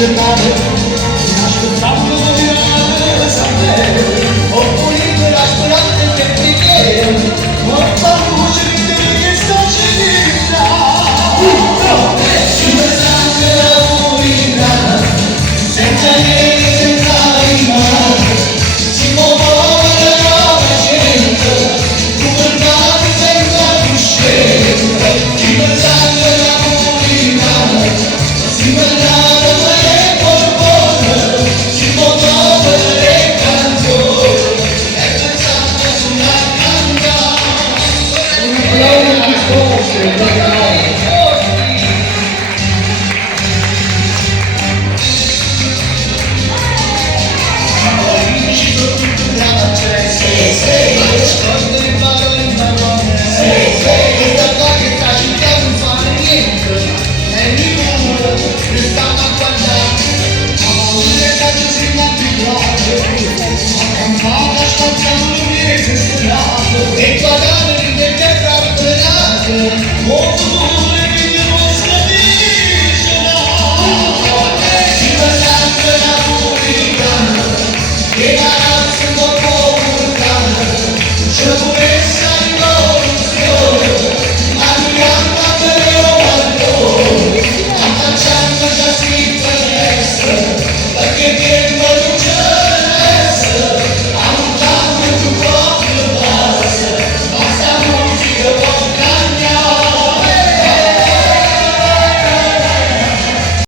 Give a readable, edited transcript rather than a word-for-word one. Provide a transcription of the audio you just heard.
giornate, aspettando la sapere, ho pulito la speranza che ti chiedo, quanta luce di te che sta accesa. Ci pensate la purità, senza niente, senza rimane, si muove la gente, tu guardate senza coscienza. Ci pensate la purità, si guardate. Come on.